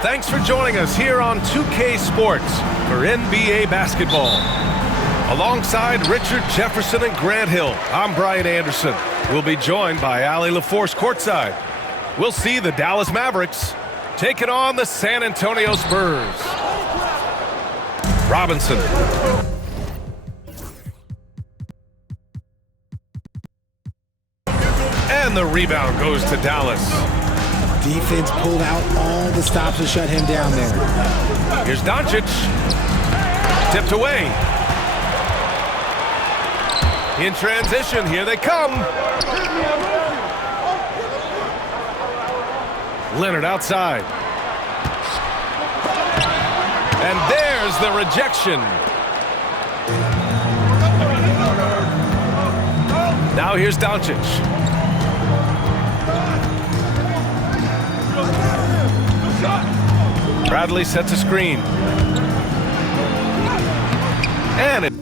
Thanks for joining us here on 2K Sports for NBA basketball. Alongside Richard Jefferson and Grant Hill, I'm Brian Anderson. We'll be joined by Allie LaForce courtside. We'll see the Dallas Mavericks taking on the San Antonio Spurs. Robinson. And the rebound goes to Dallas. Defense pulled out all the stops to shut him down there. Here's Doncic. Tipped away. In transition, here they come. Leonard outside. And there's the rejection. Now here's Doncic. Bradley sets a screen. And it...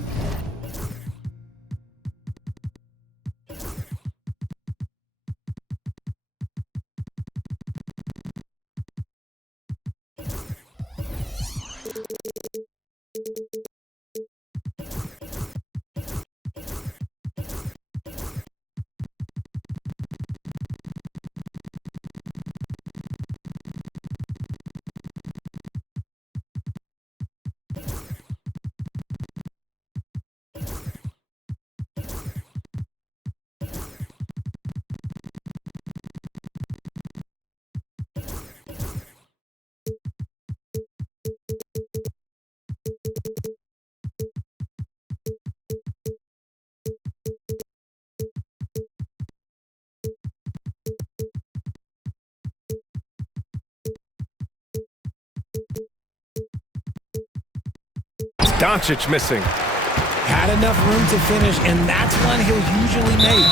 Doncic missing. Had enough room to finish, and that's one he'll usually make.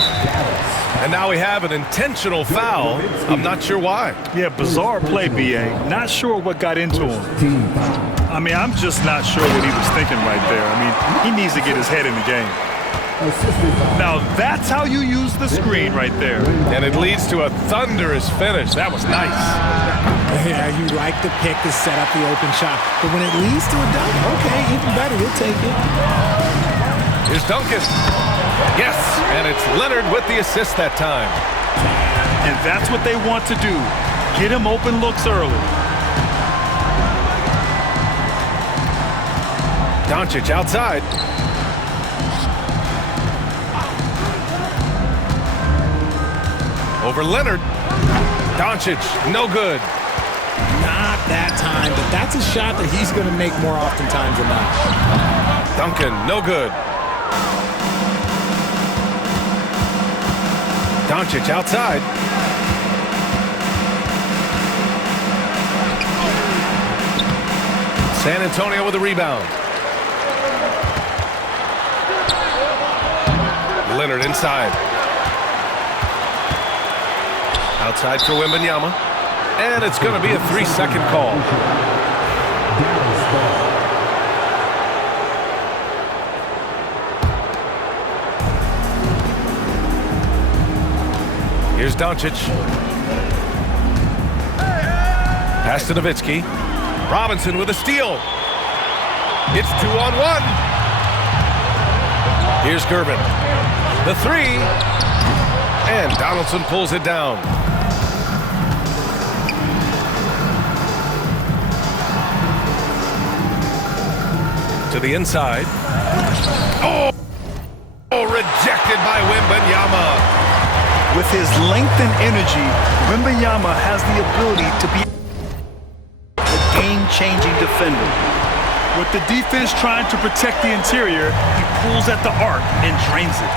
And now we have an intentional foul. I'm not sure why. Yeah, bizarre play, B.A. Not sure what got into him. I mean, I'm just not sure what he was thinking right there. I mean, he needs to get his head in the game. Now, that's how you use the screen right there. And it leads to a thunderous finish. That was nice. Yeah, you like the pick to set up the open shot. But when it leads to a dunk, okay, even better, we'll take it. Here's Duncan. Yes, and it's Leonard with the assist that time. And that's what they want to do. Get him open looks early. Doncic outside. Over Leonard. Doncic, no good. Not that time, but that's a shot that he's going to make more oftentimes than not. Duncan, no good. Doncic outside. San Antonio with a rebound. Leonard inside. Outside for Wembanyama. And it's going to be a 3-second call. Here's Doncic. Pass to Nowitzki. Robinson with a steal. It's 2-on-1. Here's Gervin. The three. And Donaldson pulls it down. To the inside. Oh, rejected by Wembanyama. With his length and energy, Wembanyama has the ability to be a game-changing defender. With the defense trying to protect the interior, he pulls at the arc and drains it.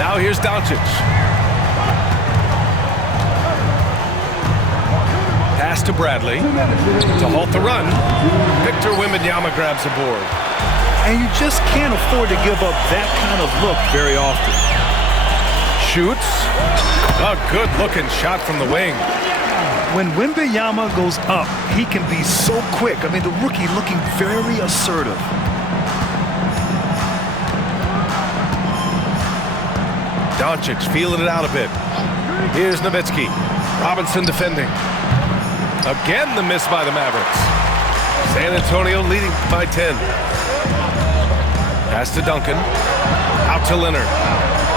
Now here's Doncic. Pass to Bradley to halt the run. Victor Wembanyama grabs the board. And you just can't afford to give up that kind of look very often. Shoots. A good-looking shot from the wing. When Wembanyama goes up, he can be so quick. I mean, the rookie looking very assertive. Doncic feeling it out a bit. Here's Nowitzki. Robinson defending. Again, the miss by the Mavericks. San Antonio leading by 10. Pass to Duncan. Out to Leonard.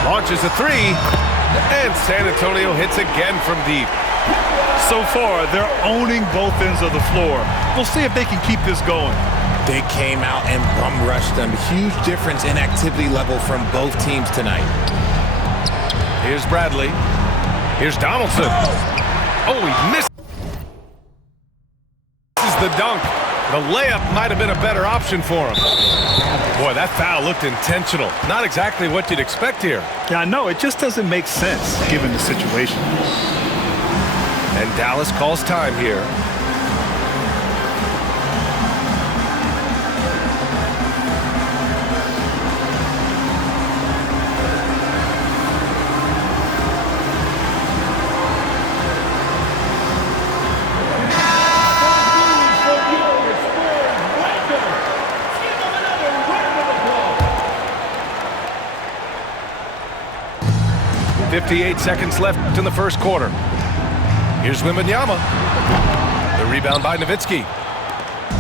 Launches a three. And San Antonio hits again from deep. So far, they're owning both ends of the floor. We'll see if they can keep this going. They came out and bum rushed them. Huge difference in activity level from both teams tonight. Here's Bradley. Here's Donaldson. Oh, he misses the dunk. The layup might have been a better option for him. Boy, that foul looked intentional. Not exactly what you'd expect here. Yeah, I know. It just doesn't make sense given the situation. And Dallas calls time here. .58 seconds left in the first quarter. Here's Wembanyama. The rebound by Nowitzki.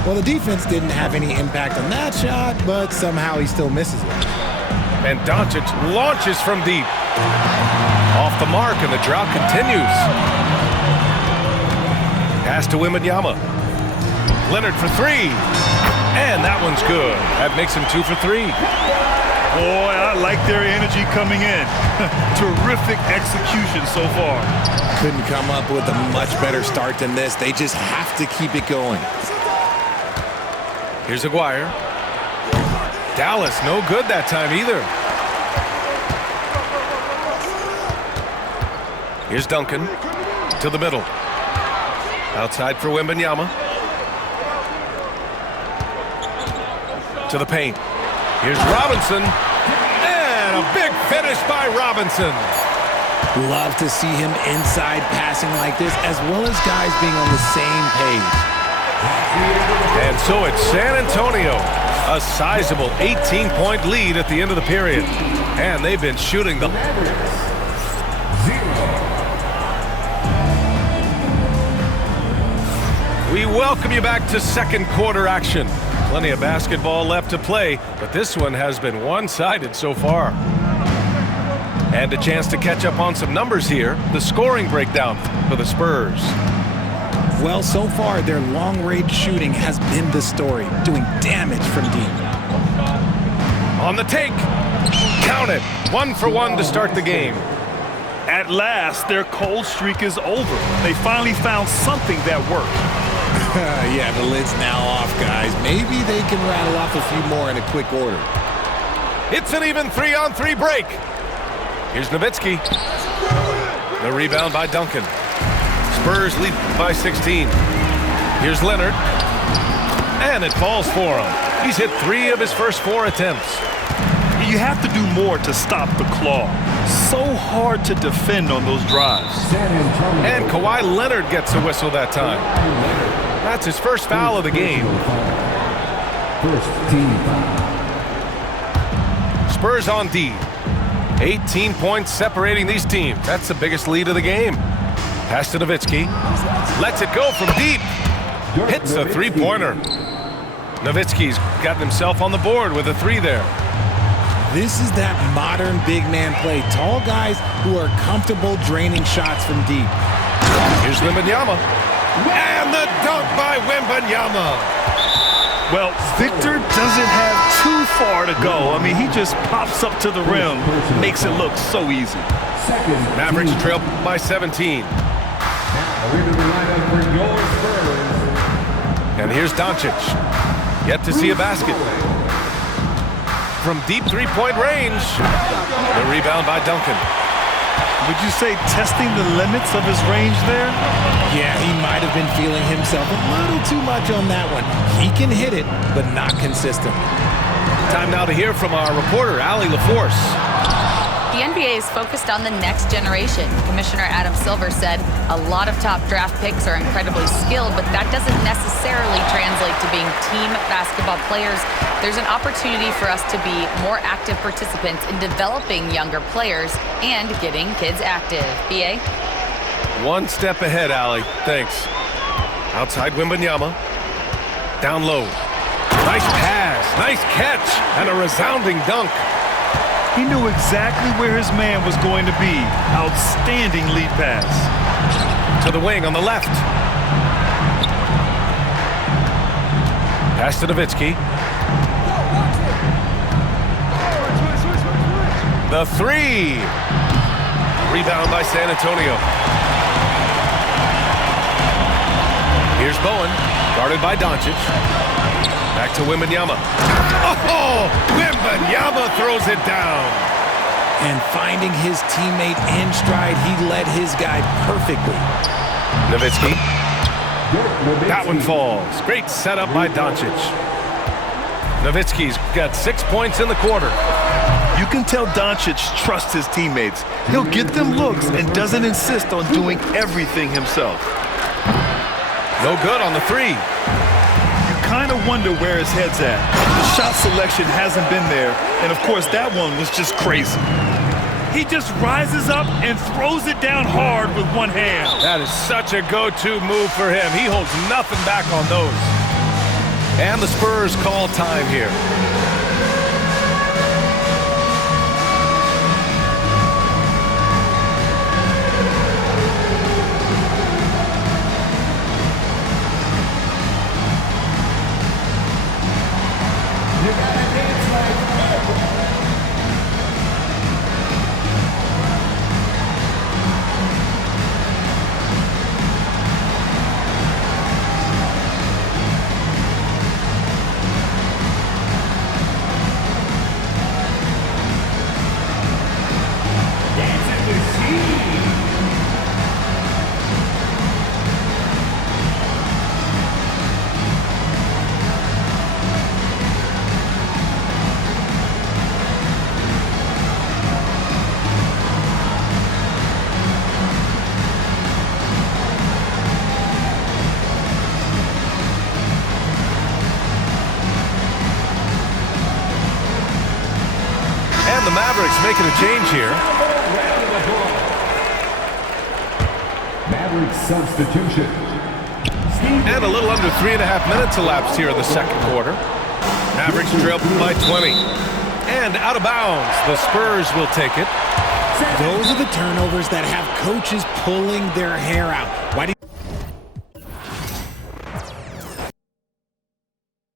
Well, the defense didn't have any impact on that shot, but somehow he still misses it. And Doncic launches from deep. Off the mark, and the drought continues. Pass to Wembanyama. Leonard for three. And that one's good. That makes him 2 for 3. Boy, I like their energy coming in. Terrific execution so far. Couldn't come up with a much better start than this. They just have to keep it going. Here's Aguirre. Dallas, no good that time either. Here's Duncan to the middle. Outside for Wembanyama. To the paint. Here's Robinson. And a big finish by Robinson. Love to see him inside passing like this, as well as guys being on the same page. And so it's San Antonio. A sizable 18-point lead at the end of the period. And they've been shooting the... We welcome you back to second quarter action. Plenty of basketball left to play, but this one has been one-sided so far. And a chance to catch up on some numbers here. The scoring breakdown for the Spurs. Well, so far, their long-range shooting has been the story, doing damage from deep. On the take. Count it. 1 for 1 to start the game. At last, their cold streak is over. They finally found something that worked. Yeah, the lid's now off, guys. Maybe they can rattle off a few more in a quick order. It's an even 3-on-3 break. Here's Nowitzki. The rebound by Duncan. Spurs lead by 16. Here's Leonard. And it falls for him. He's hit 3 of his first 4 attempts. You have to do more to stop the claw. So hard to defend on those drives. And Kawhi Leonard gets a whistle that time. That's his first foul of the game. First team foul. Spurs on D. 18 points separating these teams. That's the biggest lead of the game. Pass to Nowitzki. Lets it go from deep. Hits a three-pointer. Nowitzki's gotten himself on the board with a 3 there. This is that modern big man play. Tall guys who are comfortable draining shots from deep. Here's Wembanyama. And the dunk by Wembanyama. Well, Victor doesn't have too far to go. I mean, he just pops up to the rim, makes it look so easy. Mavericks trail by 17. And here's Doncic. Yet to see a basket. From deep three-point range. The rebound by Duncan. Would you say testing the limits of his range there? Yeah, he might have been feeling himself a little too much on that one. He can hit it, but not consistently. Time now to hear from our reporter, Allie LaForce. The NBA is focused on the next generation. Commissioner Adam Silver said a lot of top draft picks are incredibly skilled, but that doesn't necessarily translate to being team basketball players. There's an opportunity for us to be more active participants in developing younger players and getting kids active. BA? One step ahead, Allie. Thanks. Outside Wembanyama. Down low. Nice pass, nice catch, and a resounding dunk. He knew exactly where his man was going to be. Outstanding lead pass. To the wing on the left. Pass to Nowitzki. The three. Rebound by San Antonio. Here's Bowen, guarded by Doncic. Back to Wembanyama. Oh, Wembanyama throws it down. And finding his teammate in stride, he led his guy perfectly. Nowitzki. That one falls. Great setup by Doncic. Nowitzki's got 6 points in the quarter. You can tell Doncic trusts his teammates. He'll get them looks and doesn't insist on doing everything himself. No good on the three. You kind of wonder where his head's at. The shot selection hasn't been there, and of course that one was just crazy. He just rises up and throws it down hard with one hand. That is such a go-to move for him. He holds nothing back on those. And the Spurs call time here. And the Mavericks making a change here. Maverick substitution. And a little under 3.5 minutes elapsed here in the second quarter. Mavericks trail by 20. And out of bounds. The Spurs will take it. Those are the turnovers that have coaches pulling their hair out. Why do you